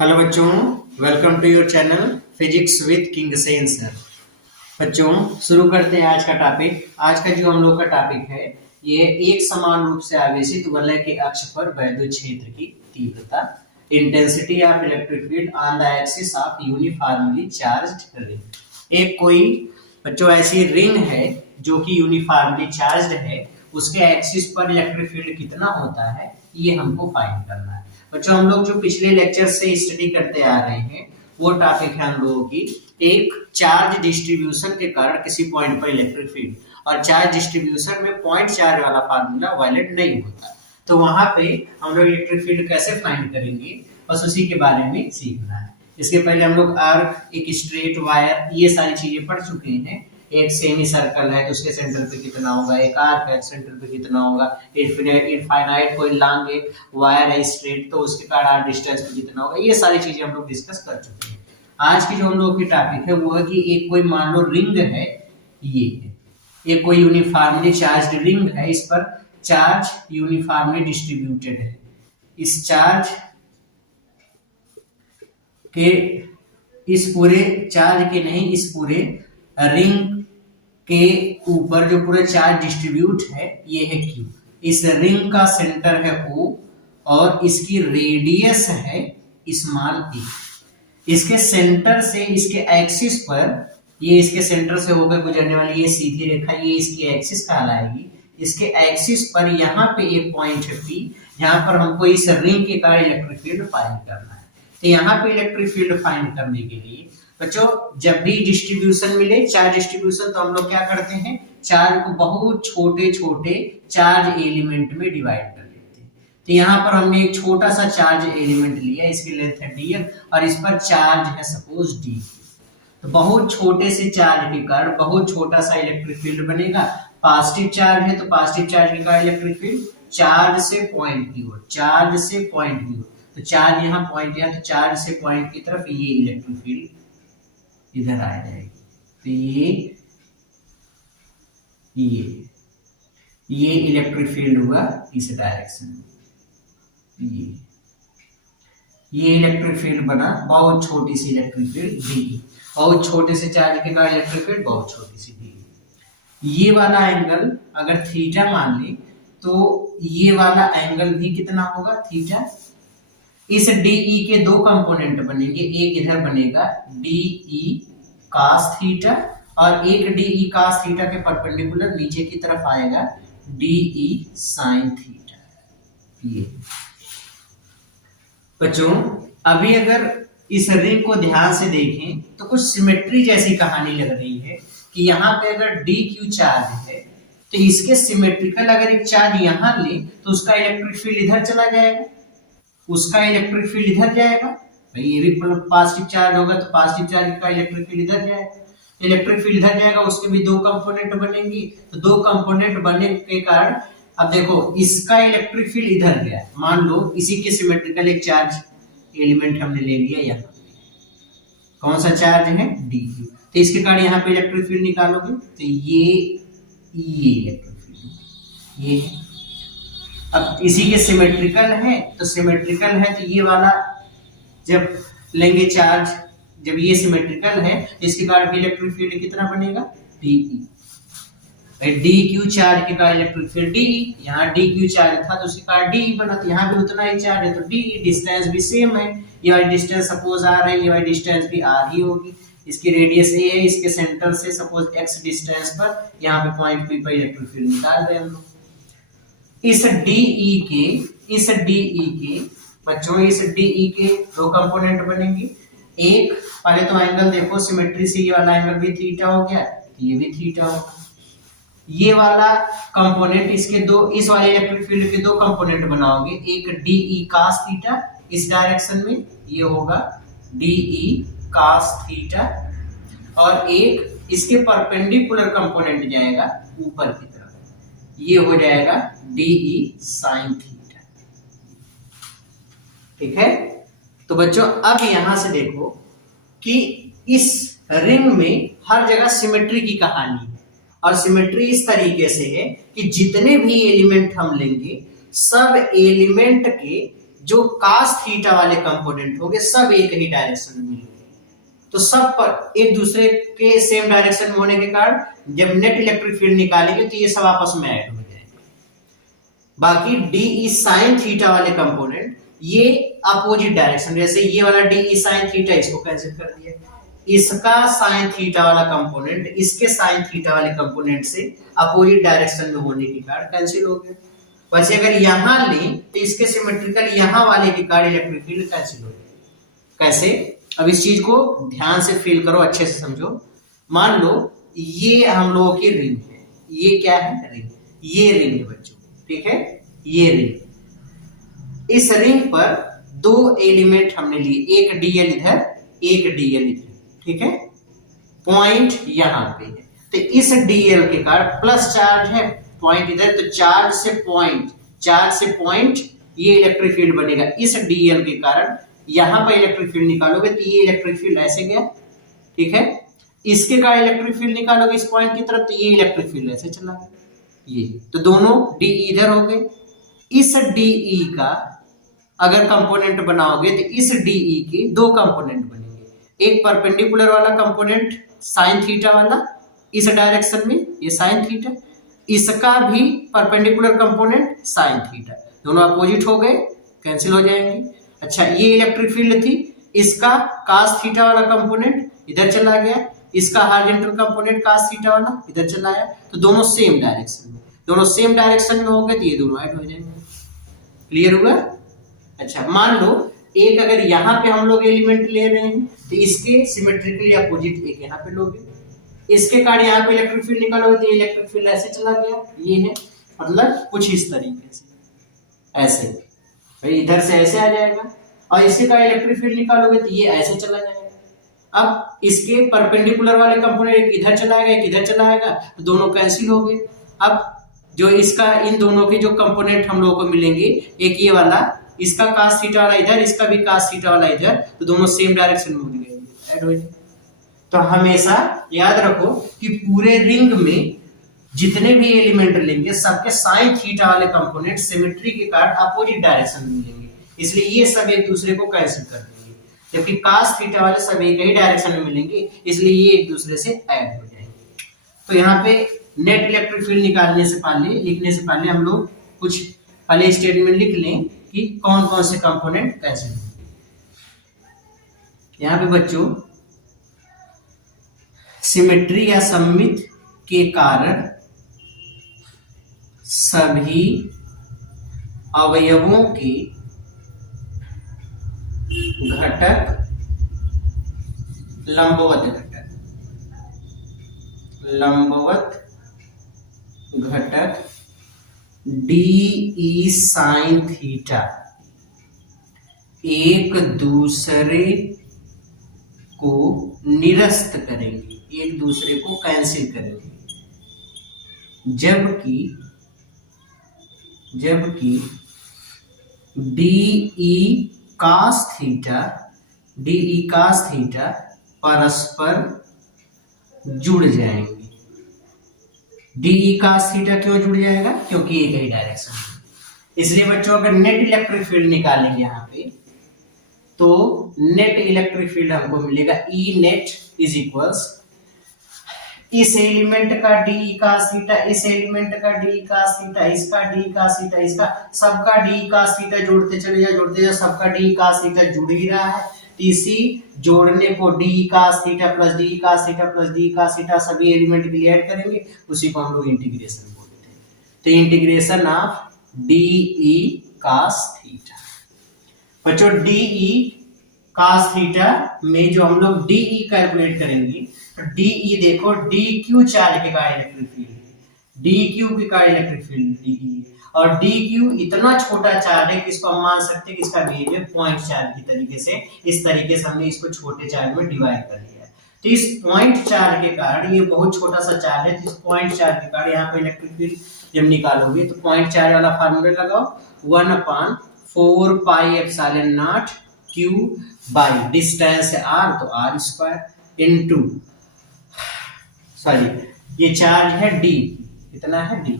Hello बच्चों, welcome to your channel physics with King Sen sir. बच्चों शुरू करते हैं आज का टॉपिक। आज का जो हम लोग का टॉपिक है ये एक समान रूप से आवेशित वलय के अक्ष पर वैद्युत क्षेत्र की तीव्रता, intensity of electric field on the axis of uniformly charged ring. एक कोई बच्चों ऐसी रिंग है जो कि यूनिफॉर्मली चार्ज्ड है, उसके एक्सिस पर इलेक्ट्रिक फील्ड कितना होता है ये हमको फाइंड करना है। बच्चों हम लोग जो पिछले लेक्चर से स्टडी करते आ रहे हैं वो टॉपिक है हम लोगों की एक चार्ज डिस्ट्रीब्यूशन के कारण किसी पॉइंट पर इलेक्ट्रिक फील्ड, और चार्ज डिस्ट्रीब्यूशन में पॉइंट चार्ज वाला फार्मूला वैलिड नहीं होता, तो वहां पे हम लोग इलेक्ट्रिक फील्ड कैसे फाइंड करेंगे बस उसी के बारे में सीखना है। इसके पहले हम लोग आर्क, एक स्ट्रेट वायर, ये सारी चीजें पढ़ चुके हैं। एक सेमी सर्कल है तो उसके सेंटर पे कितना होगा, एक आर्क है सेंटर पे कितना होगा, इनफाइनाइट कोई लॉन्ग एक वायर है स्ट्रेट तो उसके कारण डिस्टेंस पे कितना होगा, ये सारी चीजें हम लोग डिस्कस कर चुके हैं। आज की जो हम लोग की टॉपिक है वो है कि एक कोई मान लो रिंग है, ये है एक कोई यूनिफॉर्मली चार्ज्ड रिंग है, इस पर चार्ज यूनिफॉर्मली डिस्ट्रीब्यूटेड है। इस चार्ज के इस पूरे चार्ज के नहीं, इस पूरे रिंग के ऊपर जो पूरा चार्ज डिस्ट्रीब्यूट है ये है Q। इस रिंग का सेंटर है O और इसकी रेडियस है स्मॉल a। इसके सेंटर से इसके एक्सिस पर, ये इसके सेंटर से होकर गुजरने वाली ये सीधी रेखा, ये इसकी एक्सिस कहलाएगी। इसके एक्सिस पर यहाँ पे एक पॉइंट है P, यहाँ पर हमको इस रिंग के कारण इलेक्ट्रिक फील्ड फाइंड करना है। तो यहाँ पे इलेक्ट्रिक फील्ड फाइंड करने के लिए बच्चों जब भी डिस्ट्रीब्यूशन मिले, चार्ज डिस्ट्रीब्यूशन, तो हम लोग क्या करते हैं, चार्ज को बहुत छोटे छोटे चार्ज एलिमेंट में डिवाइड कर लेते हैं। तो यहाँ पर हमने एक छोटा सा चार्ज एलिमेंट लिया, इसकी लेंथ है dl और इस पर चार्ज है सपोज d। तो बहुत छोटे से चार्ज के कारण बहुत छोटा सा इलेक्ट्रिक फील्ड बनेगा। पॉजिटिव चार्ज है तो पॉजिटिव चार्ज के कारण इलेक्ट्रिक फील्ड चार्ज से पॉइंट की ओर, चार्ज से पॉइंट की ओर, तो चार्ज यहाँ पॉइंट है तो चार्ज से पॉइंट की तरफ ये इलेक्ट्रिक फील्ड इधर आ जाएगी। तो ये इलेक्ट्रिक फील्ड हुआ इस डायरेक्शन में। ये इलेक्ट्रिक फील्ड बना, बहुत छोटी सी इलेक्ट्रिक फील्ड दी, बहुत छोटे से चार्ज के कारण इलेक्ट्रिक फील्ड बहुत छोटी सी दी। ये वाला एंगल अगर थीटा मान ले तो ये वाला एंगल भी कितना होगा, थीटा। इस DE के दो कंपोनेंट बनेंगे, एक इधर बनेगा DE cos थीटा और एक DE cos थीटा के परपेंडिकुलर नीचे की तरफ आएगा DE sin थीटा। ये बच्चों अभी अगर इस रिंग को ध्यान से देखें तो कुछ सिमेट्री जैसी कहानी लग रही है कि यहाँ पे अगर DQ चार्ज है तो इसके सिमेट्रिकल अगर एक चार्ज यहाँ ले तो उसका इलेक्ट्रिक फील्ड इधर चला जाएगा, उसका इलेक्ट्रिक फील्ड इधर जाएगा। भाई ये भी पॉजिटिव चार्ज होगा तो पॉजिटिव चार्ज का इलेक्ट्रिक फील्ड इधर जाएगा, इलेक्ट्रिक फील्ड इधर जाएगा, उसके भी दो कंपोनेंट बनेंगी। तो दो कंपोनेंट बनने के कारण अब देखो इसका इलेक्ट्रिक फील्ड इधर गया, मान लो इसी के सिमेट्रिकल एक चार्ज एलिमेंट हमने ले लिया, यहाँ कौन सा चार्ज है DQ, तो इसके कारण यहाँ पे इलेक्ट्रिक फील्ड निकालोगे तो ये इलेक्ट्रिक फील्ड ये है। अब इसी के सिमेट्रिकल है तो सिमेट्रिकल है तो ये वाला जब लेंगे चार्ज, जब ये सिमेट्रिकल है तो इसके कारण इलेक्ट्रिक फील्ड कितना बनेगा DE। DQ चार्ज के कारण इलेक्ट्रिक फील्ड DE, यहाँ DQ चार्ज था तो उसके कारण DE बना, तो यहाँ भी उतना ही चार्ज है तो DE, डिस्टेंस भी सेम है, ये वाली डिस्टेंस सपोज R है, ये वाली डिस्टेंस भी R ही होगी। इसकी रेडियस A है, इसके सेंटर से सपोज x डिस्टेंस पर यहाँ पे पॉइंट P पर इलेक्ट्रिक फील्ड निकाल रहे हैं हम लोग। इस DE के बच्चों इस DE के दो कंपोनेंट बनेंगे। एक पहले तो एंगल देखो सिमेट्री से ये वाला एंगल भी थीटा हो गया, ये भी थीटा होगा। ये वाला कंपोनेंट इसके दो, इस वाले इलेक्ट्रिक फील्ड के दो कंपोनेंट बनाओगे, एक DE cos थीटा इस डायरेक्शन में, ये होगा DE cos थीटा, और एक इसके परपेंडिकुलर कंपोनेंट जाएगा ऊपर की तरफ, ये हो जाएगा DE sin थीटा। ठीक है, तो बच्चों अब यहां से देखो कि इस रिंग में हर जगह सिमेट्री की कहानी है, और सिमेट्री इस तरीके से है कि जितने भी एलिमेंट हम लेंगे सब एलिमेंट के जो कास थीटा वाले कंपोनेंट होंगे सब एक ही डायरेक्शन में मिलेंगे, तो सब पर एक दूसरे के सेम डायरेक्शन में होने के कारण जब नेट इलेक्ट्रिक फील्ड निकालेंगे तो ये सब आपस में ऐड हो जाएंगे। बाकी डी ई साइन थीटा वाले कंपोनेंट ये अपोजिट डायरेक्शन, जैसे ये वाला डी ई साइन थीटा इसको कैंसिल कर दिया, इसका साइन थीटा वाला कंपोनेंट इसके साइन थीटा वाले कंपोनेंट से अपोजिट डायरेक्शन में होने के कारण कैंसिल हो गया। वैसे अगर यहां लें तो इसके सिमेट्रिकल यहां वाले के कारण इलेक्ट्रिक फील्ड कैंसिल हो गया। कैसे? अब इस चीज को ध्यान से फील करो, अच्छे से समझो। मान लो ये हम लोगों की रिंग है, ये क्या है? रिंग। ये रिंग है बच्चों, ठीक है, ये रिंग। इस रिंग पर दो एलिमेंट हमने लिए, एक डीएल इधर, एक डीएल इधर, ठीक है, पॉइंट यहां पे है, तो इस डीएल के कारण प्लस चार्ज है, पॉइंट इधर, तो चार्ज से पॉइंट ये इलेक्ट्रिक फील्ड बनेगा। इस डीएल के कारण यहां पर इलेक्ट्रिक फील्ड निकालोगे तो ये इलेक्ट्रिक फील्ड ऐसे गया, ठीक है, इसके कारण इलेक्ट्रिक फील्ड निकालोगे इस पॉइंट की तरफ तो ये इलेक्ट्रिक फील्ड ऐसे चला गया, ये तो दोनों डी इधर हो गए। इस डीई का अगर कंपोनेंट बनाओगे तो इस डीई के दो कंपोनेंट बनेंगे, एक परपेंडिकुलर वाला कंपोनेंट साइन थीटा वाला इस डायरेक्शन में, ये साइन थीटा, इसका भी परपेंडिकुलर कंपोनेंट साइन थीटा, दोनों अपोजिट हो गए, कैंसिल हो जाएंगे। अच्छा, ये इलेक्ट्रिक फील्ड थी, इसका कास थीटा वाला कंपोनेंट इधर चला गया, इसका हॉरिजॉन्टल कंपोनेंट कास थीटा वाला इधर चला आया, तो दोनों सेम डायरेक्शन में, दोनों सेम डायरेक्शन में हो गए तो ये दोनों ऐड हो जाएंगे। क्लियर हुआ? अच्छा, मान लो एक अगर यहाँ पे हम लोग एलिमेंट ले रहे हैं तो इसके सिमेट्रिकली अपोजिट एक यहाँ पे लोगे, इसके कारण यहाँ पे इलेक्ट्रिक फील्ड निकालोगे तो इलेक्ट्रिक फील्ड ऐसे चला गया, ये है, मतलब कुछ इस तरीके से, ऐसे भाई इधर से ऐसे आ जाएगा, और इसके कारण इलेक्ट्रिक फील्ड निकालोगे तो ये ऐसे चला जाएगा। अब इसके परपेंडिकुलर वाले कंपोनेंट एक इधर चला आएगा, एक इधर चला आएगा, तो दोनों कैंसिल हो गए। अब जो इसका इन दोनों के जो कंपोनेंट हम लोगों को मिलेंगे, एक ये वाला, इसका कास थीटा वाला इधर, इसका भी कास थीटा वाला इधर, तो दोनों सेम डायरेक्शन में होंगे, ऐड हो जाएंगे। तो हमेशा याद रखो कि पूरे रिंग में जितने भी एलिमेंट लेंगे सबके साइन थीटा वाले कंपोनेंट सिमेट्री के कारण अपोजिट डायरेक्शन में मिलेंगे, इसलिए ये सब एक दूसरे को कैंसिल कर देंगे, जबकि कास थीटा वाले सब एक ही डायरेक्शन में मिलेंगे, इसलिए ये एक दूसरे से ऐड हो जाएंगे। तो यहाँ पे नेट इलेक्ट्रिक फील्ड निकालने से पहले, लिखने से पहले हम लोग कुछ पहले स्टेटमेंट लिख लें कि कौन कौन से कंपोनेंट कैसे होंगे। यहाँ पे बच्चों सिमेट्री या सममित के कारण सभी अवयवों के घटक लंबवत घटक डी साइन थीटा एक दूसरे को निरस्त करेंगे, एक दूसरे को कैंसिल करेंगे, जबकि डी कास थीटा परस्पर जुड़ जाएंगे। डी कास थीटा क्यों जुड़ जाएगा? क्योंकि एक ही डायरेक्शन है। इसलिए बच्चों अगर नेट इलेक्ट्रिक फील्ड निकालेंगे यहाँ पे, तो नेट इलेक्ट्रिक फील्ड हमको मिलेगा ई नेट इज इक्वल्स इस एलिमेंट का डी कास थीटा, इस एलिमेंट का डी कास थीटा, इसका डी कास थीटा, इसका सबका डी कास थीटा, जोड़ते चले जाओ, सबका डी कास थीटा जुड़ ही रहा है, इसी जोड़ने को d cos theta plus d cos theta plus d cos theta सभी एलिमेंट के लिए ऐड करेंगे, उसी को हम लोग इंटीग्रेशन बोलते हैं। तो integration of d cos theta. बच्चों डी कास थीटा में जो हम लोग डी कैलकुलेट करेंगे, तो डी देखो डी क्यू चार्ज के कारण इलेक्ट्रिक फील्ड, डी क्यू के कारण इलेक्ट्रिक फील्ड डी, और डी क्यू इतना छोटा चार्ज है कि इसको हम मान सकते हैं कि इसका बिहेवियर पॉइंट चार्ज की तरीके से, इस तरीके से हमने इसको छोटे चार्ज में डिवाइड कर दिया। तो इस पॉइंट चार्ज के कारण, ये बहुत छोटा सा चार्ज है, तो इस पॉइंट चार्ज के कारण यहाँ पे इलेक्ट्रिक फील्ड जब निकालोगे तो पॉइंट चार्ज वाला फार्मूला लगाओ, 1/4 pi epsilon naught q by distance है r, तो r स्क्वायर इनटू, सॉरी ये चार्ज है d, कितना है d,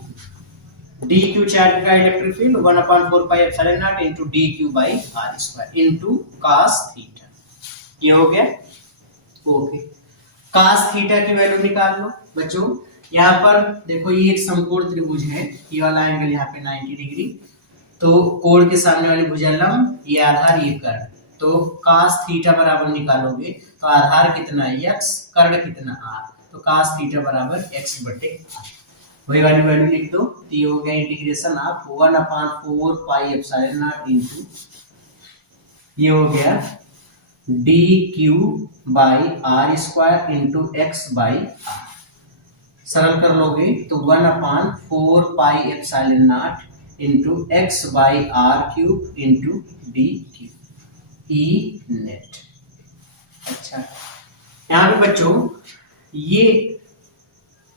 डी क्यू चार्ज का electric field 1/4πε0 into d q by r square into cos theta. ये हो गया। ओके, कास थीटा की वैल्यू निकाल लो बच्चों। यहाँ पर देखो ये एक समकोण त्रिभुज है, ये वाला एंगल यहाँ पे 90 डिग्री, तो कोण के सामने वाले भुजा लंब, ये आधार, ये कर्ण, तो कास थीटा बराबर निकालोगे तो आधार कितना x, कर्ण कितना r, तो कास थीटा बराबर x बटे r। वही वाली वैल्यू लिख दो, तो ये हो गया इंटीग्रेशन ऑफ 1/4πε0 इंटू ये हो गया d q by r square into x by r. सरल कर लोगे तो 1/4πε0 into x by r cube into d q E net. अच्छा, यहाँ पे बच्चों ये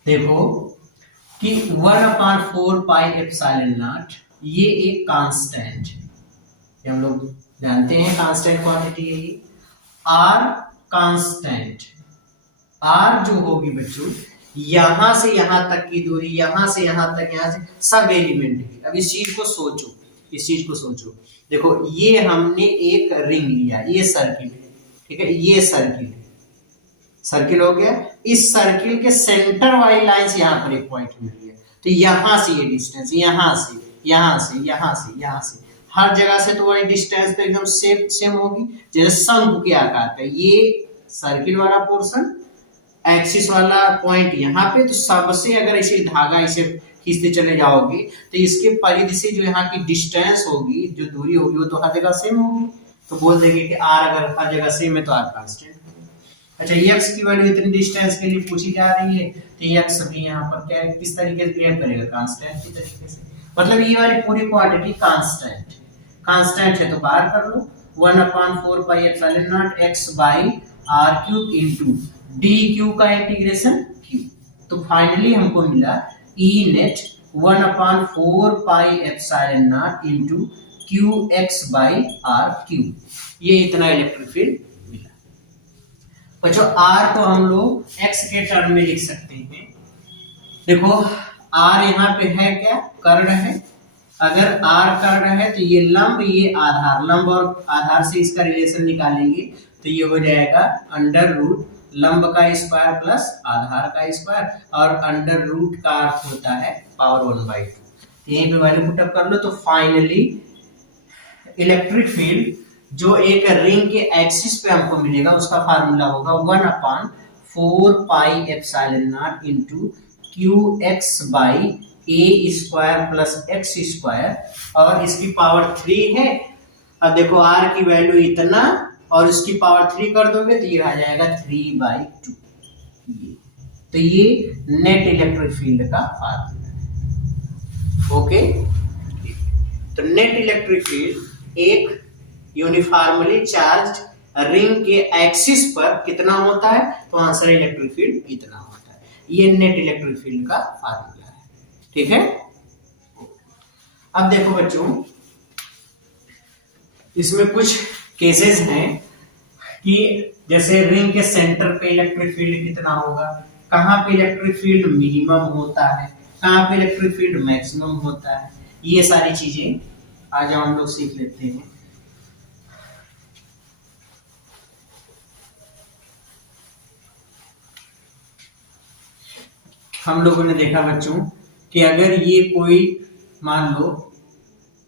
देखो कि 1/4πε0 ये एक कांस्टेंट है, हम लोग जानते हैं कांस्टेंट क्वांटिटी है ये। आर कांस्टेंट, आर जो होगी बच्चों यहां से यहां तक की दूरी, यहां से यहां तक, यहां से सब एलिमेंट है। अब इस चीज को सोचो, इस चीज को सोचो, देखो ये हमने एक रिंग लिया, ये सर्किल है, ठीक है, ये सर्किल है, सर्किल हो गया। इस सर्किल के सेंटर वाली लाइन से यहाँ पर एक पॉइंट मिल गया, तो यहां से ये डिस्टेंस, यहां से, यहां से, यहां से, यहां से, हर जगह से तुम्हारी डिस्टेंस तो एकदम सेम होगी, जैसे शंकु के आकार का। ये सर्किल वाला पोर्शन, एक्सिस वाला पॉइंट यहाँ पे, तो सबसे अगर इसे धागा इसे खींचते चले जाओगे तो इसके परिधि से जो यहाँ की डिस्टेंस होगी, जो दूरी होगी, वो तो हर जगह सेम होगी, तो बोल देंगे कि आर अगर हर जगह सेम है तो आर कांस्टेंट। अच्छा, एक्स की वैल्यू इतनी डिस्टेंस के लिए पूछी जा रही है, तो एक्स भी यहाँ पर क्या किस तरीके से बिहेव करेगा, कांस्टेंट की तरीके से। मतलब ये वाली पूरी क्वांटिटी कांस्टेंट, कांस्टेंट है तो बाहर कर लो 1/4πε0 x by r cube into d q का इंटीग्रेशन क्यू, तो फाइनली हमको मिला E net 1/4πε0 into q x by r cube. ये इतना इलेक्ट्रिक फील्ड मिला बच्चों। आर को हम लोग एक्स के टर्म में लिख सकते हैं। देखो आर यहाँ पे है क्या, कर्ण है। अगर आर कर्ण है तो ये लंब, ये आधार, लंब और आधार से इसका रिलेशन निकालेंगे तो ये हो जाएगा अंडर रूट लंब का स्क्वायर प्लस आधार का स्क्वायर, और अंडर रूट का अर्थ होता है पावर 1/2। यहीं पे वैल्यू पुट अप कर लो, तो फाइनली इलेक्ट्रिक फील्ड जो एक रिंग के एक्सिस पे हमको मिलेगा उसका फार्मूला होगा 1/4πε0 into q x by a square plus x square, और इसकी पावर 3 है। अब देखो आर की वैल्यू इतना और इसकी पावर 3 कर दोगे तो ये आ जाएगा 3/2। तो ये नेट इलेक्ट्रिक फील्ड का फार्मूला है। ओके, तो नेट इलेक्ट्रिक फील्ड एक यूनिफॉर्मली चार्ज रिंग के एक्सिस पर कितना होता है, तो आंसर इलेक्ट्रिक फील्ड इतना होता है। ये नेट इलेक्ट्रिक फील्ड का फार्मूला है, ठीक है। अब देखो बच्चों, इसमें कुछ केसेस हैं कि जैसे रिंग के सेंटर पे इलेक्ट्रिक फील्ड कितना होगा, कहाँ पे इलेक्ट्रिक फील्ड मिनिमम होता है, कहाँ पे इलेक्ट्रिक फील्ड मैक्सिमम होता है, ये सारी चीजें आज हम लोग सीख लेते हैं। हम लोगों ने देखा बच्चों कि अगर ये कोई मान लो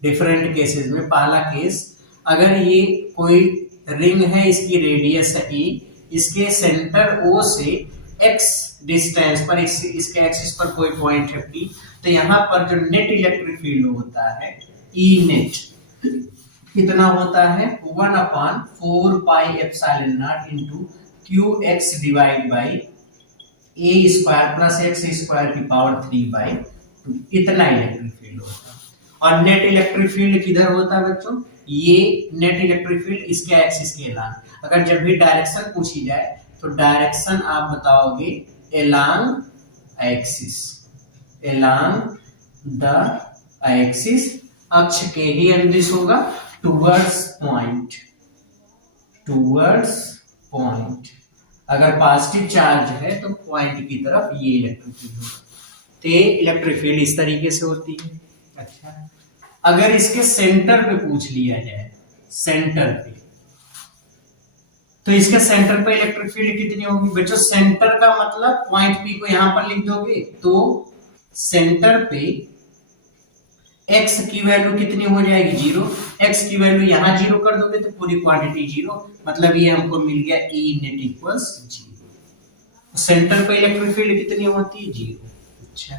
डिफरेंट केसेस में, पहला केस, अगर ये कोई रिंग है, इसकी रेडियस है ए, इसके सेंटर ओ से एक्स डिस्टेंस पर इसके एक्सिस पर कोई पॉइंट है पी, तो यहाँ पर जो नेट इलेक्ट्रिक फील्ड होता है ई नेट कितना होता है 1/4πε0 into q x divide by a square plus x square की पावर 3/2, इतना इलेक्ट्रिक फील्ड होता है। और नेट इलेक्ट्रिक फील्ड किधर होता है बच्चों, ये नेट इलेक्ट्रिक फील्ड इसके एक्सिस के एलांग। अगर जब भी डायरेक्शन पूछी जाए तो डायरेक्शन आप बताओगे along axis, along the axis, अक्ष के ही अनुदिश होगा, टुवर्ड्स पॉइंट, टुवर्ड्स पॉइंट। अगर पॉजिटिव चार्ज है तो पॉइंट की तरफ ये इलेक्ट्रिक फील्ड होगा। तो इलेक्ट्रिक फील्ड इस तरीके से होती है। अच्छा, अगर इसके सेंटर पे पूछ लिया जाए, सेंटर पे, तो इसके सेंटर पे इलेक्ट्रिक फील्ड कितनी होगी बच्चों? सेंटर का मतलब पॉइंट पी को यहां पर लिख दोगे तो सेंटर पे x की वैल्यू कितनी हो जाएगी? 0। x की वैल्यू यहां 0 कर दोगे तो पूरी क्वांटिटी 0, मतलब ये हमको मिल गया E नेट इक्वल्स 0। सेंटर पे इलेक्ट्रिक फील्ड कितनी होती है? 0। अच्छा,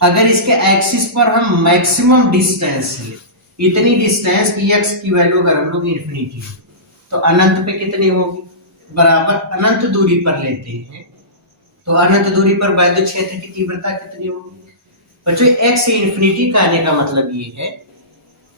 अगर इसके एक्सिस पर हम मैक्सिमम डिस्टेंस ले, इतनी डिस्टेंस की x की वैल्यू अगर हम लोग इंफिनिटी तो अनंत पे कितनी होगी? बराबर अनंत दूरी पर लेते हैं तो अनंत दूरी पर वैद्युत क्षेत्र की तीव्रता कितनी होगी बच्चों? x से इंफिनिटी का आने का मतलब ये है,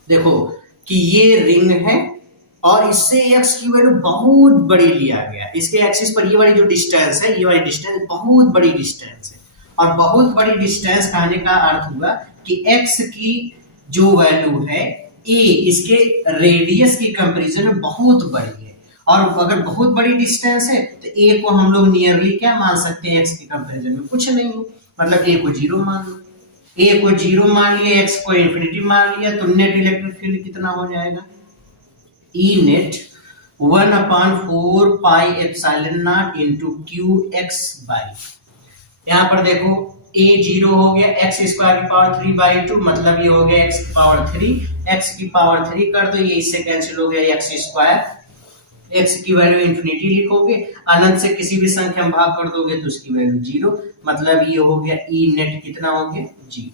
देखो कि ये रिंग है और इससे x की वैल्यू बहुत बड़ी लिया गया, इसके एक्सिस पर ये वाली जो डिस्टेंस है, ये वाली डिस्टेंस बहुत बड़ी डिस्टेंस है, और बहुत बड़ी डिस्टेंस कहने का अर्थ हुआ कि x की जो वैल्यू है a इसके रेडियस की कंपैरिजन में बहुत बड़ी है, और अगर बहुत बड़ी डिस्टेंस है तो a को हम लोग नियरली क्या मान सकते हैं? x की कंपैरिजन में कुछ नहीं, मतलब a को 0 मान लो, a को 0 मान लिया, x को इंफिनिटी मान लिया, तो नेट इलेक्ट्रिक फील्ड कितना हो जाएगा? E net 1/4 pi epsilon not into qx by, यहाँ पर देखो a 0 हो गया, x स्क्वायर की पावर 3/2, मतलब ये हो गया x की पावर 3, x की पावर 3 कर दो, ये इससे कैंसिल हो गया x स्क्वायर, x की वैल्यू इंफिनिटी लिखोगे, अनंत से किसी भी संख्या में भाग कर दोगे तो उसकी वैल्यू 0, मतलब ये हो गया E नेट कितना हो गया? 0।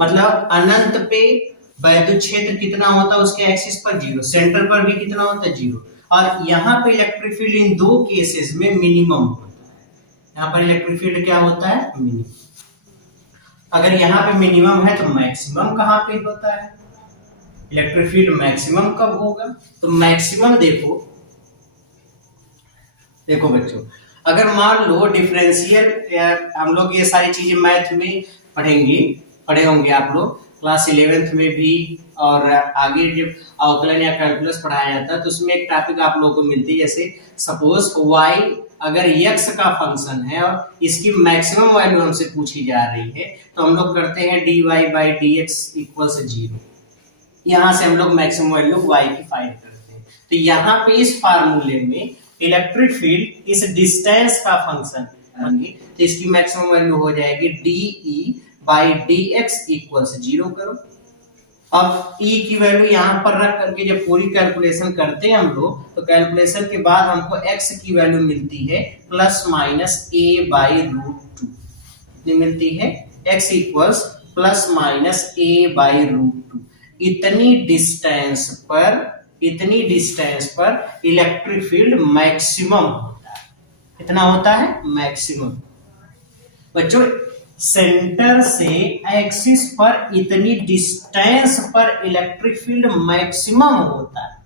मतलब अनंत पे वैद्युत क्षेत्र कितना होता है उसके एक्सिस पर? 0। सेंटर पर भी कितना होता है? 0। और यहाँ पे इलेक्ट्रिक फील्ड इन दो केसेस में मिनिमम होता है, यहाँ पर इलेक्ट्रिक फील्ड क्या होता है? मिनिमम। अगर यहाँ पे मिनिमम है तो मैक्सिमम कहाँ पे होता है? इलेक्ट्रिक फील्ड मैक्सिमम कब होगा? तो मैक्सिमम देखो बच्चों, अगर मान लो डिफरेंशियल, हम लोग ये सारी चीजें मैथ में पढ़े होंगे आप लोग क्लास 11th में भी, और आगे जब अवकलन या कैलकुलस पढ़ाया जाता है तो उसमें एक टॉपिक आप लोगों को मिलती है, जैसे सपोज y अगर x का फंक्शन है और इसकी मैक्सिमम वैल्यू हमसे पूछी जा रही है, तो हम लोग करते हैं dy बाई dx इक्वल्स 0, यहाँ से हम लोग मैक्सिमम वैल्यू y की फाइंड करते हैं। तो यहाँ पे इस फार्मूले में इलेक्ट्रिक फील्ड इस डिस्टेंस का फंक्शन होंगे, तो इसकी मैक्सिमम वैल्यू हो जाएगी de बाई dx इक्वल्स 0 करो। अब e की वैल्यू यहाँ पर रख करके जब पूरी कैलकुलेशन करते हैं हम लोग, तो कैलकुलेशन के बाद हमको x की वैल्यू मिलती है plus minus a by root 2, कितनी मिलती है? x equals plus minus a by root 2। इतनी डिस्टेंस पर इलेक्ट्रिक फील्ड मैक्सिमम होता है। कितना होता है? मैक्सिमम। बच्चों सेंटर से एक्सिस पर इतनी डिस्टेंस पर इलेक्ट्रिक फील्ड मैक्सिमम होता है,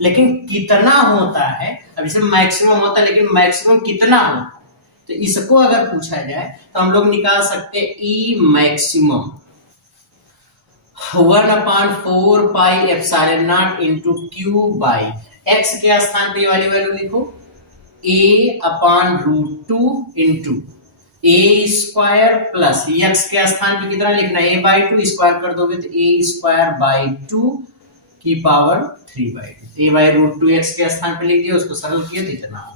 लेकिन कितना होता है? अब जैसे मैक्सिमम होता है, लेकिन मैक्सिमम कितना होता है? तो इसको अगर पूछा जाए तो हम लोग निकाल सकते हैं E maximum 1/4 pi epsilon not into q by x के स्थान पे ये वाली वैल्यू लिखो a/√2 into a square plus x के स्थान पे कितना लिखना है? a/2 स्क्वायर कर दोगे तो a स्क्वायर बाई 2 की पावर 3/2, a/√2 x के स्थान पे लिख दिया, उसको सरल किया तो इतना।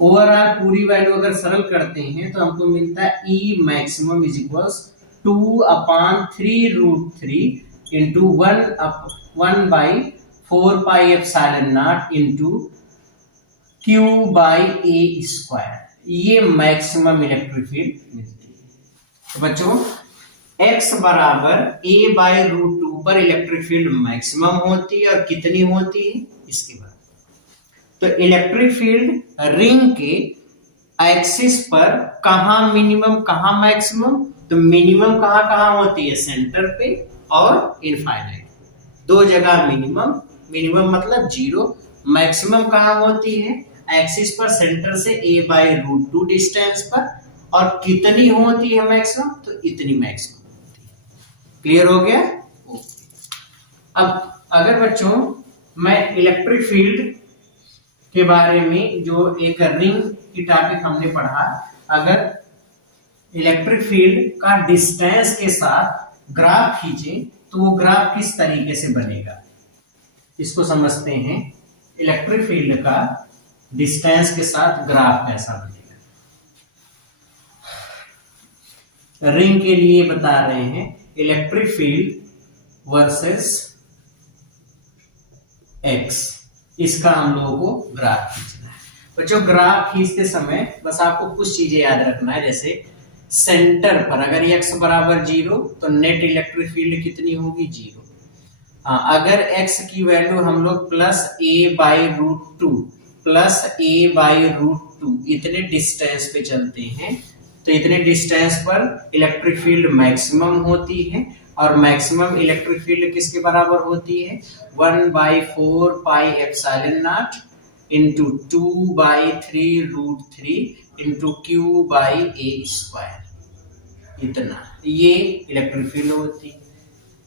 ओवरऑल पूरी वैल्यू अगर सरल करते हैं तो हमको मिलता है E maximum is equals 2/3√3 into 1/4 pi epsilon not into q by a square, ये मैक्सिमम इलेक्ट्रिक फील्ड मिलती है। तो बच्चों x बराबर a/√2 पर इलेक्ट्रिक फील्ड मैक्सिमम होती है, और कितनी होती है इसके बाद। तो इलेक्ट्रिक फील्ड रिंग के एक्सिस पर कहां मिनिमम कहां मैक्सिमम? तो मिनिमम कहां कहां होती है? सेंटर पे और इनफाइनाइट, दो जगह मिनिमम मतलब 0। मैक्सिमम कहां होती है? एक्सिस पर सेंटर से a/√2 डिस्टेंस पर, और कितनी होती है मैक्सिमम? तो इतनी मैक्सिमम होती है। क्लियर हो गया? अब अगर बच्चों मैं इलेक्ट्रिक फील्ड के बारे में, जो एक रिंग की टॉपिक हमने पढ़ा, अगर इलेक्ट्रिक फील्ड का डिस्टेंस के साथ ग्राफ खींचे तो वो ग्राफ किस तरीके से बनेगा, इसको समझते हैं। इलेक्ट्रिक फील्ड का डिस्टेंस के साथ ग्राफ कैसा बनेगा। रिंग के लिए बता रहे हैं इलेक्ट्रिक फील्ड वर्सेस एक्स, इसका हम लोगों को ग्राफ खींचना है। बच्चों ग्राफ खींचते समय बस आपको कुछ चीजें याद रखना है, जैसे सेंटर पर अगर x बराबर 0 तो नेट इलेक्ट्रिक फील्ड कितनी होगी, 0। अगर x की वैल्यू हम लोग +a/√2 +a/√2 इतने डिस्टेंस पे चलते हैं तो इतने डिस्टेंस पर इलेक्ट्रिक फील्ड मैक्सिमम होती है, और मैक्सिमम इलेक्ट्रिक फील्ड किसके बराबर होती है, 1/4 pi epsilon not into 2/3√3 into q/a², इतना ये इलेक्ट्रिक फील्ड होती है।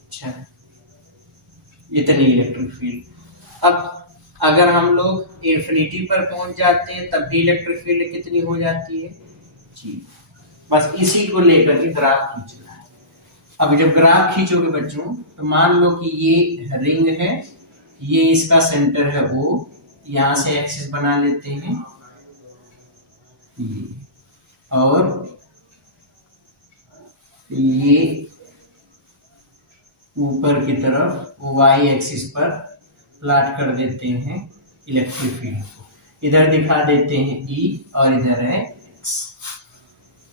अच्छा, इतनी इलेक्ट्रिक फील्ड। अब अगर हम लोग इंफिनिटी पर पहुंच जाते हैं तब भी इलेक्ट्रिक फील्ड कितनी हो जाती है, जी। बस इसी को लेकर के ग्राफ खींचना है। अब जब ग्राफ खींचोगे बच्चों तो मान लो कि ये रिंग है, ये इसका सेंटर है O, यहां से एक्सिस बना लेते हैं ये, और ये ऊपर की तरफ y एक्सिस पर प्लॉट कर देते हैं इलेक्ट्रिक फील्ड को, इधर दिखा देते हैं E और इधर है x,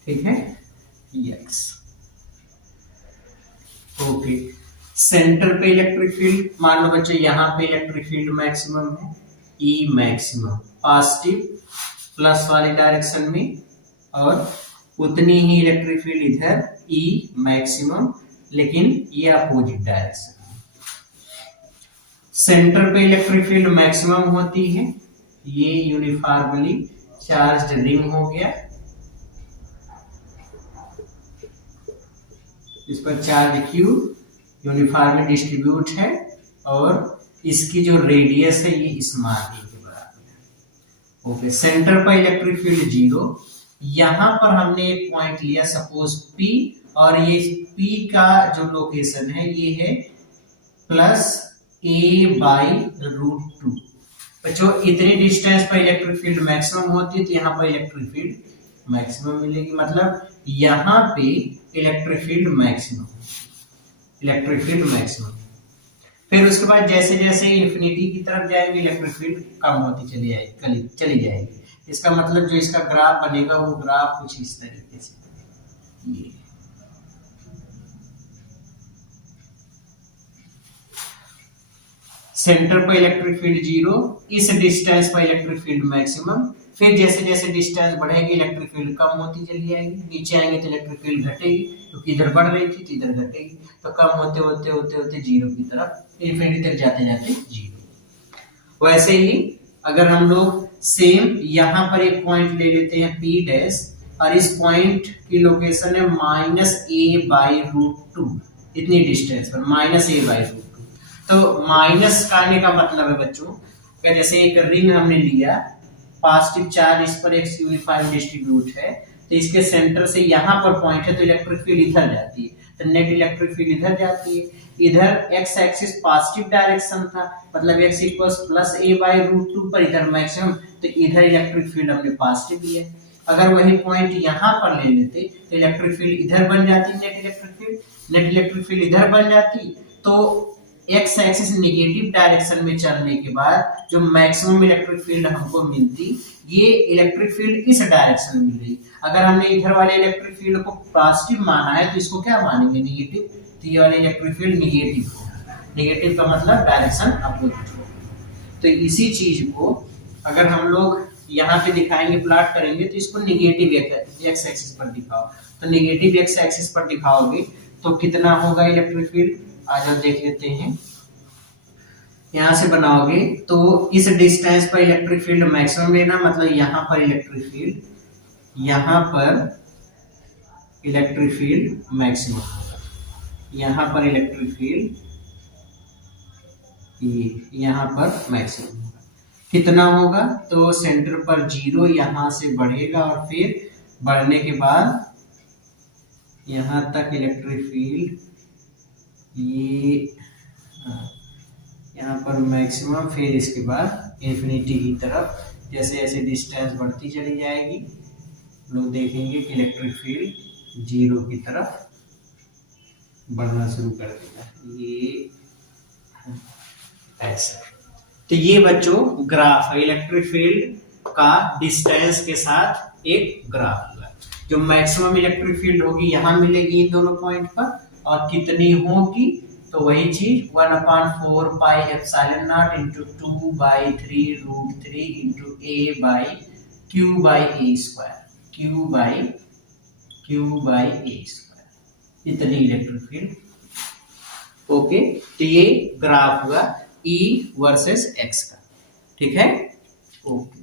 ठीक है, x। ओके, सेंटर पे इलेक्ट्रिक फील्ड मान लो बच्चों यहाँ पे इलेक्ट्रिक फील्ड मैक्सिमम है, E मैक्सिमम पॉजिटिव प्लस वाली डायरेक्शन में, और उतनी ही इलेक्ट्रिक फील्ड इधर E मैक्सिमम, लेकिन ये अपोजिट डायरेक्शन। सेंटर पे इलेक्ट्रिक फील्ड मैक्सिमम होती है, ये यूनिफॉर्मली चार्ज्ड रिंग हो गया, इस पर चार्ज Q यूनिफॉर्मली डिस्ट्रीब्यूट है, और इसकी जो रेडियस है ये स्मॉल e के बराबर है। ओके, सेंटर पर इलेक्ट्रिक फील्ड 0, यहां पर हमने एक पॉइंट लिया सपोज P, और ये P का जो लोकेशन है ये है +a/√2। बच्चों इतने डिस्टेंस पर इलेक्ट्रिक फील्ड मैक्सिमम होती है तो यहाँ पर इलेक्ट्रिक फील्ड मैक्सिमम मिलेगी, मतलब यहाँ पे electric field maximum, electric field maximum. फिर उसके बाद जैसे जैसे इंफिनिटी की तरफ जाएंगे इलेक्ट्रिक फील्ड कम होती चली जाएगी। इसका मतलब जो इसका ग्राफ बनेगा वो ग्राफ कुछ इस तरीके से, ये सेंटर पर इलेक्ट्रिक फील्ड 0, इस डिस्टेंस पर इलेक्ट्रिक फील्ड मैक्सिमम। फिर जैसे जैसे डिस्टेंस बढ़ेगी इलेक्ट्रिक फील्ड कम होती चली जाएगी, नीचे आएंगे तो इलेक्ट्रिक फील्ड घटेगी, क्योंकि इधर बढ़ रही थी तो इधर घटेगी, तो कम होते होते होते होते 0 की तरफ इंफिनिटी तक जाते जाते 0। वैसे ही अगर हम लोग सेम यहाँ पर एक पॉइंट ले लेते हैं P', और इस पॉइंट की लोकेशन है -a/√2, इतनी डिस्टेंस पर -a/√2। तो माइनस का आने का मतलब है बच्चों, अगर जैसे एक रिंग हमने लिया, पॉजिटिव चार्ज इस पर एक यूनिफॉर्म डिस्ट्रीब्यूट है, तो इसके सेंटर से यहाँ पर पॉइंट है तो इलेक्ट्रिक फील्ड इधर जाती है, तो नेट इलेक्ट्रिक फील्ड इधर जाती है। इधर x एक्सिस पॉजिटिव डायरेक्शन था, मतलब x = +a/√2 पर इधर मैक्सिमम, तो इधर इलेक्ट्रिक फील्ड हमने पॉजिटिव लिया। अगर वही पॉइंट यहाँ पर ले लेते तो इलेक्ट्रिक फील्ड इधर बन जाती, नेट इलेक्ट्रिक फील्ड इधर बन जाती, तो एक्स एक्सिस नेगेटिव डायरेक्शन में चलने के बाद जो मैक्सिमम इलेक्ट्रिक फील्ड हमको मिलती, ये इलेक्ट्रिक फील्ड इस डायरेक्शन में मिल रही। अगर हमने इधर वाले इलेक्ट्रिक फील्ड को पॉजिटिव माना है तो इसको क्या मानेंगे, नेगेटिव, तो ये वाले इलेक्ट्रिक फील्ड नेगेटिव होगा। नेगेटिव का मतलब डायरेक्शन अपोजिट होगा। तो इसी चीज को अगर हम लोग यहाँ पे दिखाएंगे, प्लॉट करेंगे, तो इसको नेगेटिव एक्स एक्सिस पर दिखाओ, तो नेगेटिव एक्स एक्सिस पर दिखाओगे तो कितना होगा इलेक्ट्रिक फील्ड, आज हम देख लेते हैं। यहां से बनाओगे तो इस डिस्टेंस पर इलेक्ट्रिक फील्ड मैक्सिमम लेना, मतलब यहां पर इलेक्ट्रिक फील्ड, यहां पर इलेक्ट्रिक फील्ड मैक्सिमम, यहां पर इलेक्ट्रिक फील्ड, यहां पर मैक्सिमम कितना होगा, तो सेंटर पर 0 यहां से बढ़ेगा और फिर बढ़ने के बाद यहां तक इलेक्ट्रिक फील्ड ये यहाँ पर मैक्सिमम, फिर इसके बाद इन्फिनिटी की तरफ जैसे जैसे डिस्टेंस बढ़ती चली जाएगी लोग देखेंगे कि इलेक्ट्रिक फील्ड जीरो की तरफ बढ़ना शुरू कर देगा। ये ऐसा। तो ये बच्चों ग्राफ है इलेक्ट्रिक फील्ड का डिस्टेंस के साथ एक ग्राफ हुआ। जो मैक्सिमम इलेक्ट्रिक फील्ड होगी यहाँ मिलेगी इन दोनों पॉइंट पर, और कितनी होगी तो वही चीज 1/4 pi epsilon not into 2/3√3 into a by q by a square, q by a square, इतनी इलेक्ट्रिक फील्ड। ओके, तो ये ग्राफ हुआ E वर्सेस x का, ठीक है। ओके,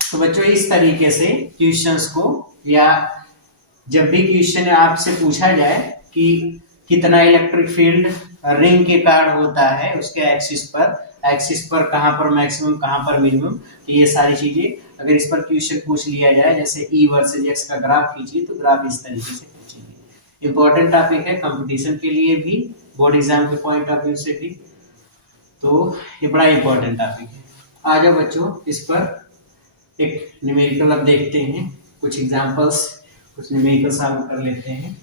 तो बच्चों इस तरीके से क्वेश्चंस को, या जब भी क्वेश्चन आपसे पूछा जाए कि कितना इलेक्ट्रिक फील्ड रिंग के कारण होता है उसके एक्सिस पर कहां पर मैक्सिमम कहां पर मिनिमम, तो ये सारी चीजें अगर इस पर क्वेश्चन पूछ लिया जाए जैसे E वर्सेस x का ग्राफ खींचिए तो ग्राफ इस तरीके से खींचेंगे। इंपॉर्टेंट टॉपिक है कंपटीशन के लिए भी, बोर्ड एग्जाम के पॉइंट ऑफ व्यू से भी, तो ये बड़ा इंपॉर्टेंट टॉपिक है। आ जाओ बच्चों इस पर एक न्यूमेरिकल अब देखते हैं, कुछ एग्जांपल्स, कुछ न्यूमेरिकल सॉल्व कर लेते हैं।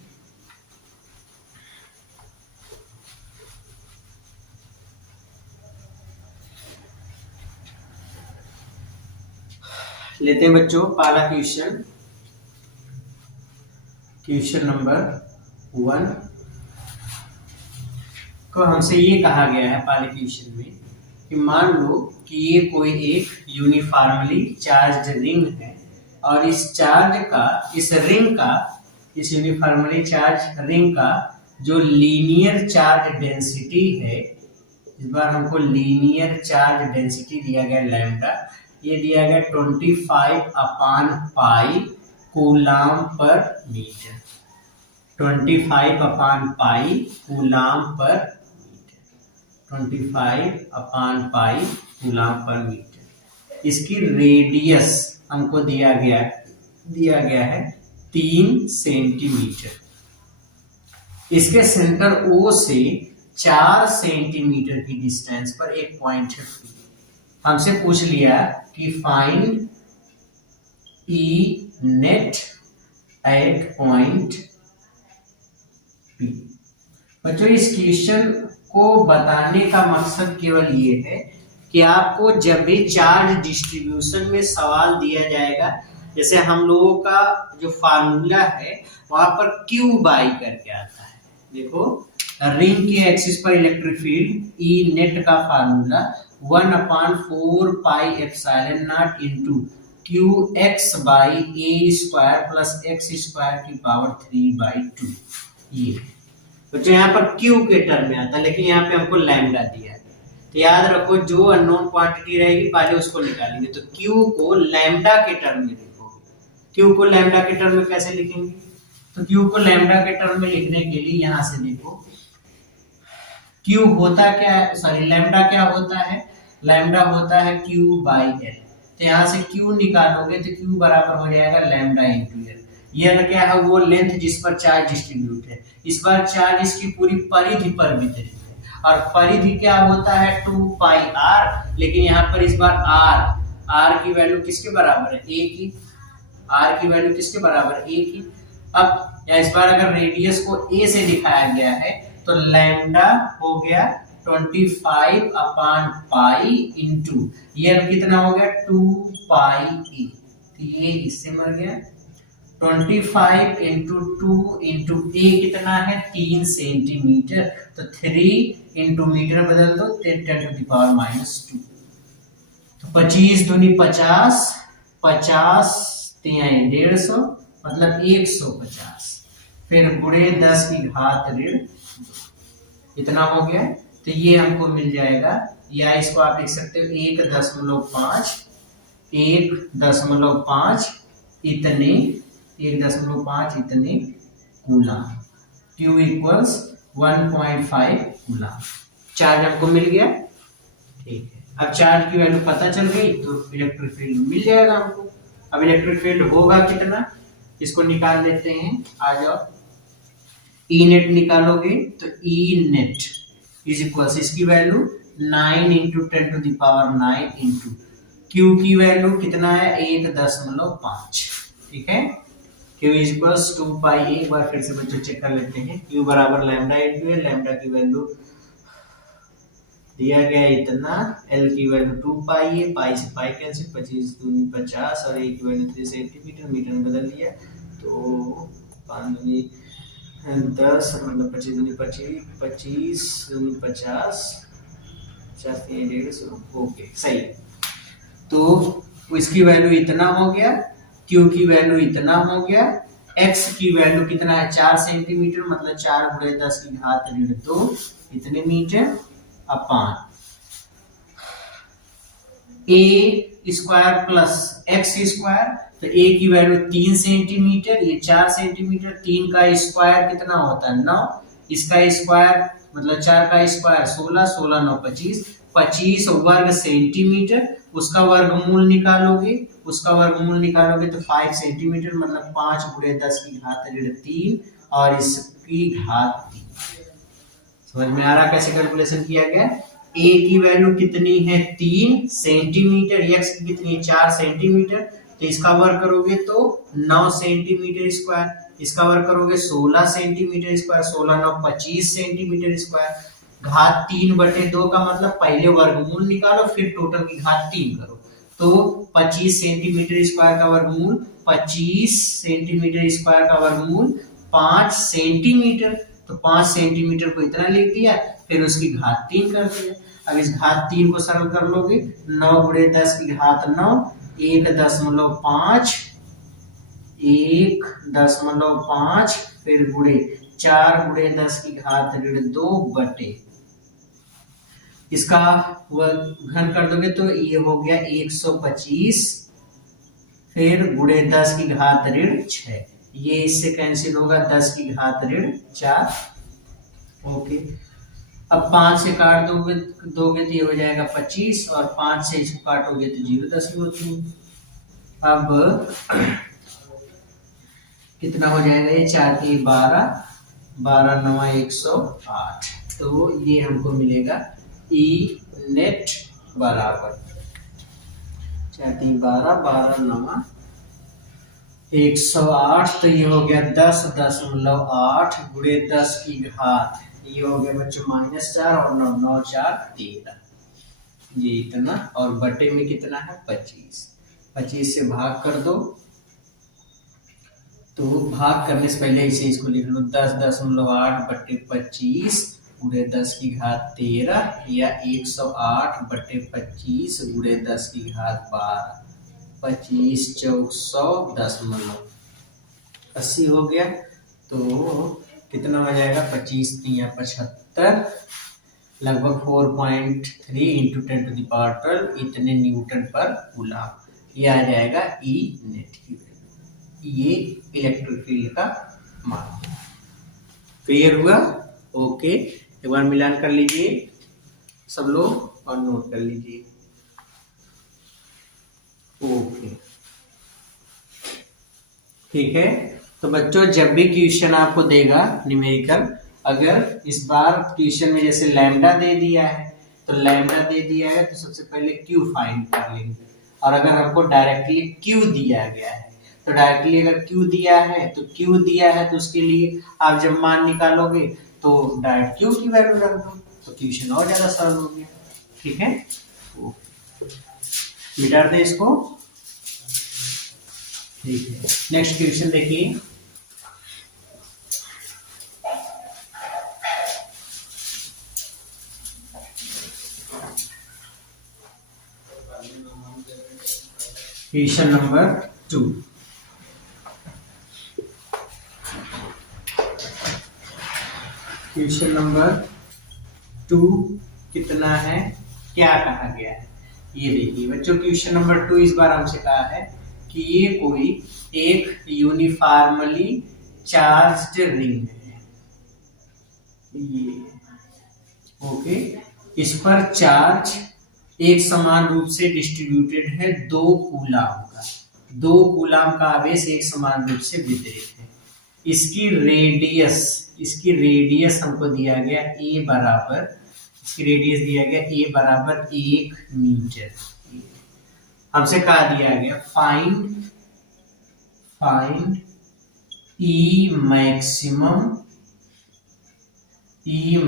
लेते हैं बच्चों पहला क्वेश्चन, क्वेश्चन नंबर 1 को हमसे ये कहा गया है पहले क्वेश्चन में कि मान लो कि ये कोई एक यूनिफॉर्मली चार्ज रिंग है और इस यूनिफॉर्मली चार्ज रिंग का जो लीनियर चार्ज डेंसिटी है, इस बार हमको लीनियर चार्ज डेंसिटी दिया गया लैम्डा, ये दिया गया 25/पाई कूलाम पर मीटर, 25/पाई कूलाम पर मीटर, 25/पाई कूलाम पर मीटर। इसकी रेडियस हमको दिया गया है 3 सेंटीमीटर। इसके सेंटर O से 4 सेंटीमीटर की डिस्टेंस पर एक पॉइंट है। हमसे पूछ लिया कि find E net at point P। बच्चों इस क्वेश्चन को बताने का मकसद केवल ये है कि आपको जब भी चार्ज डिस्ट्रीब्यूशन में सवाल दिया जाएगा, जैसे हम लोगों का जो फार्मूला है वहां पर Q बाई करके आता है। देखो रिंग के एक्सिस पर इलेक्ट्रिक फील्ड E नेट का formula 1/4 pi epsilon not into QX by A square plus x square की पावर 3/2। ये बच्चों यहाँ पर Q के टर्म में आता है, लेकिन यहाँ पे हमको लैम्डा दिया है, तो याद रखो जो अननोन क्वांटिटी रहेगी पहले उसको निकालेंगे। तो Q को लैम्डा के टर्म में लिखोगे। Q को लैम्डा के टर्म में कैसे लिखेंगे, तो Q को लैम्डा के टर्म में लिखने के लिए यहाँ से देखो Q होता क्या है, सॉरी लैम्डा क्या होता है, लैम्डा होता है Q बाई L। तो यहाँ से Q निकालोगे तो Q बराबर हो जाएगा लैम्डा इंटू L। यह क्या है, वो लेंथ जिस पर चार्ज डिस्ट्रीब्यूट है। इस बार चार्ज इसकी पूरी परिधि पर वितरित है, और परिधि क्या होता है 2πr, लेकिन यहाँ पर इस बार r की वैल्यू किसके बराबर है, a की। r की वैल्यू किसके बराबर है, a की। अब या इस बार अगर रेडियस को a से दिखाया गया है तो लैम्डा हो गया 25/पाई इंटू ये कितना हो गया 2πe, तो ये इससे मर गया। 25 इंटू 2 इंटू ए कितना है 3 सेंटीमीटर, तो 3 इंटू मीटर बदल दो 10⁻²। तो 25 दूनी 50, 50 150 मतलब 150, फिर गुणे 10 की घात ऋण, इतना हो गया। तो ये हमको मिल जाएगा, या इसको आप लिख सकते हो 1.5 इतने 1.5 इतने coulomb, Q equals 1.5 coulomb. Charge हमको मिल गया, ठीक है। अब चार्ज की वैल्यू पता चल गई तो इलेक्ट्रिक फील्ड मिल जाएगा हमको। अब इलेक्ट्रिक फील्ड होगा कितना, इसको निकाल लेते हैं। आ जाओ ई नेट निकालोगे तो ई नेट इज इक्वल, इसकी वैल्यू 9 इंटू 10⁻9 इंटू क्यू की वैल्यू कितना है 1.5, ठीक है। क्यू इज इक्वल 2 पाई, एक बार फिर से बच्चों चेक कर लेते हैं। क्यू बराबर लैम्डा इंटू है, लैम्डा की वैल्यू दिया गया इतना, एल की वैल्यू 2 पाई है, पाई से पाई कैंसिल, 25 दूनी 50 और ए की वैल्यू 3 सेंटीमीटर, मीटर में बदल दिया तो 5 दूनी 10 मतलब 25 दूनी 25, 25 दूनी 50, 50 150, ओके सही। तो इसकी वैल्यू इतना हो गया, क्यू की वैल्यू इतना हो गया, एक्स की वैल्यू कितना है 4 सेंटीमीटर मतलब 4 गुणे 10 की घात ऋण 2 इतने मीटर अपान ए स्क्वायर प्लस एक्स स्क्वायर, तो ए की वैल्यू 3 सेंटीमीटर, ये 4 सेंटीमीटर, 3 का स्क्वायर कितना होता है 9, इसका स्क्वायर मतलब 4 का स्क्वायर 16, 16 9 25, 25 वर्ग सेंटीमीटर, उसका वर्गमूल निकालोगे, तो 5 सेंटीमीटर मतलब 5 गुणे 10 की घात ऋण 3 और इसकी घात 3। समझ में आ रहा कैसे कैलकुलेशन किया गया। ए की वैल्यू कितनी है 3 सेंटीमीटर, एक्स की कितनी है 4 सेंटीमीटर, तो इसका वर्ग करोगे तो 9 सेंटीमीटर स्क्वायर, इसका वर्ग करोगे 16 सेंटीमीटर स्क्वायर, 16 9 25 सेंटीमीटर स्क्वायर, घात 3/2 का मतलब पहले वर्गमूल निकालो फिर टोटल की घात 3 करो, तो 25 सेंटीमीटर स्क्वायर का वर्गमूल 25 सेंटीमीटर स्क्वायर का वर्गमूल 5 सेंटीमीटर, तो 5 सेंटीमीटर को इतना लिख दिया, फिर उसकी घात 3 कर दिया। अब इस घात 3 को सरल कर लोगे, 9 गुणे 10 की घात 9, 1.5, 1.5 फिर गुणे 4 गुणे 10 की घात ऋण 2 बटे, इसका घन कर दोगे तो ये हो गया 125 फिर गुणे 10 की घात ऋण 6, ये इससे कैंसिल होगा 10 की घात ऋण 4, ओके। अब 5 से काट दोगे तो ये हो जाएगा 25 और 5 से इसको काटोगे तो 0.3। अब कितना हो जाएगा ये 4 की 12, 12 9 108, तो ये हमको मिलेगा ई नेट बराबर 4 3 12, 12 9 108, तो ये हो गया 10.8 गुणे 10 की घात, ये हो गया बच्चों -4 और 9 9 4 13, ये इतना, और बटे में कितना है 25, 25 से भाग कर दो, तो भाग करने से पहले इसे इसको लिख लो 10.8 बटे 25 गुणे 10 की घात 13 या 108 बटे 25 गुणे 10 की घात 12, 25 चौक 100 10.80 हो गया, तो कितना हो जाएगा 25 3 75 लगभग 4.3 इंटू 10⁻12 इतने न्यूटन पर कूलम, ये आ जाएगा ई नेट की वैल्यू, ये इलेक्ट्रिक फील्ड का मान। क्लियर हुआ, ओके। एक बार मिलान कर लीजिए सब लोग और नोट कर लीजिए, ओके ठीक है। तो बच्चों जब भी क्वेश्चन आपको देगा न्यूमेरिकल, अगर इस बार क्वेश्चन में जैसे लैम्डा दे दिया है तो सबसे पहले क्यू फाइंड कर लेंगे, और अगर हमको डायरेक्टली क्यू दिया गया है तो डायरेक्टली अगर क्यू दिया है तो उसके लिए आप जब मान निकालोगे तो डायरेक्ट क्यू की वैल्यू रख दो, तो क्वेश्चन और ज्यादा सरल हो गया, ठीक है। मिटा दें इसको, ठीक है। नेक्स्ट क्वेश्चन देखिए, क्वेश्चन नंबर 2। क्वेश्चन नंबर 2 कितना है, क्या कहा गया है, ये देखिए बच्चों। क्वेश्चन नंबर 2 इस बार हमसे कहा है कि ये कोई एक यूनिफॉर्मली चार्ज्ड रिंग है, ये ओके, इस पर चार्ज एक समान रूप से डिस्ट्रीब्यूटेड है 2 कूलम का, 2 कूलम का आवेश एक समान रूप से वितरित है। इसकी रेडियस हमको दिया गया a बराबर, इसकी रेडियस दिया गया a बराबर 1 मीटर। हमसे कहा दिया गया find E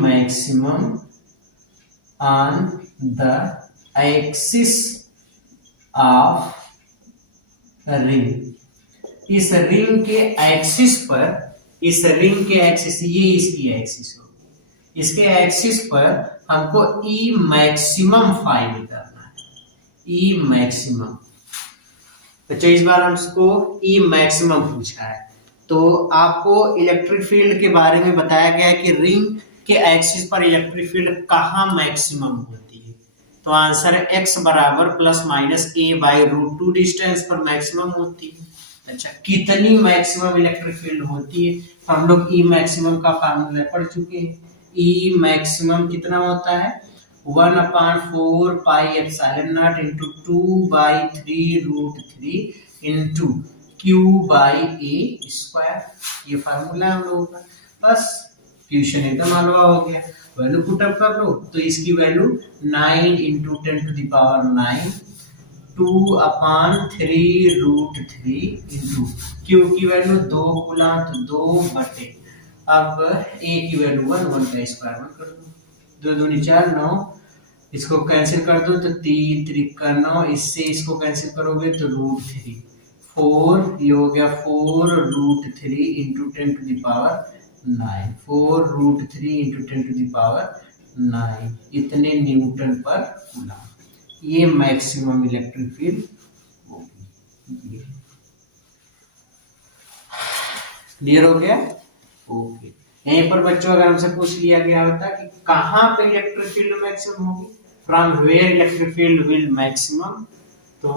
maximum on the axis of ring। इस रिंग के एक्सिस पर, इस रिंग के एक्सिस, ये इसकी एक्सिस होगी, इसके एक्सिस पर हमको E मैक्सिमम फाइंड करना है। E मैक्सिमम, बच्चों इस बार हमको E मैक्सिमम पूछा है। तो आपको इलेक्ट्रिक फील्ड के बारे में बताया गया है कि रिंग के एक्सिस पर इलेक्ट्रिक फील्ड कहाँ मैक्सिमम होती है। तो आंसर है x बराबर प्लस माइनस a/√2 डिस्टेंस पर मैक्सिमम होती है। अच्छा, कितनी मैक्सिमम इलेक्ट्रिक फील्ड होती है? तो हम लोग E मैक्सिमम का फार्मूला पढ़ चुके हैं। E मैक्सिमम कितना होता है? 1/4 pi epsilon not into 2/3√3 into q/a²। ये फार्मूला है हम लोगों का। बस क्वेश्चन एकदम हलवा हो गया। वैल्यू पुटअप कर लो, तो इसकी वैल्यू 9 इंटू 10⁹, 2/3√3 इंटू क्यू की वैल्यू 2 गुना तो 2 बटे, अब a की वैल्यू 1 का स्क्वायर 1 कर दो, 2 दूनी 4 9, इसको कैंसिल कर दो तो 3 3 9, इससे इसको कैंसिल करोगे तो √3, 4 ये हो गया 4√3 इंटू 10⁹, 4√3 इंटू 10⁹, इतने न्यूटन पर कूलम। ये मैक्सिमम इलेक्ट्रिक फील्ड होगी। क्लियर हो गया? ओके। यहीं पर बच्चों अगर हमसे पूछ लिया गया होता कि कहाँ पे इलेक्ट्रिक फील्ड मैक्सिमम होगी, from where electric field will maximum, तो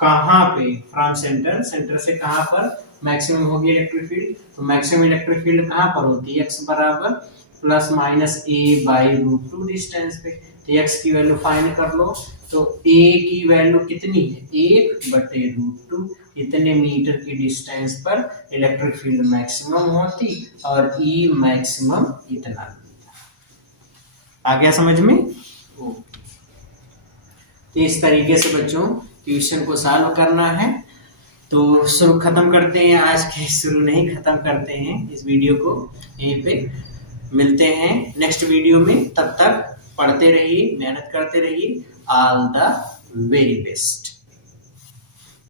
कहाँ पे, फ्रॉम सेंटर, सेंटर से कहाँ पर मैक्सिमम होगी इलेक्ट्रिक फील्ड। तो मैक्सिमम इलेक्ट्रिक फील्ड कहाँ पर होती है? x बराबर प्लस माइनस a/√2 डिस्टेंस पे। तो x की वैल्यू फाइंड कर लो, तो a की वैल्यू कितनी है? 1/√2, इतने मीटर की डिस्टेंस पर इलेक्ट्रिक फील्ड मैक्सिमम होती और E मैक्सिमम इतना। आ गया समझ में? तो इस तरीके से बच्चों क्वेश्चन को सॉल्व करना है। तो शुरू खत्म करते हैं, आज के शुरू नहीं खत्म करते हैं इस वीडियो को, यहीं पे मिलते हैं नेक्स्ट वीडियो में। तब तक पढ़ते रहिए, मेहनत करते रहिए। All the very best.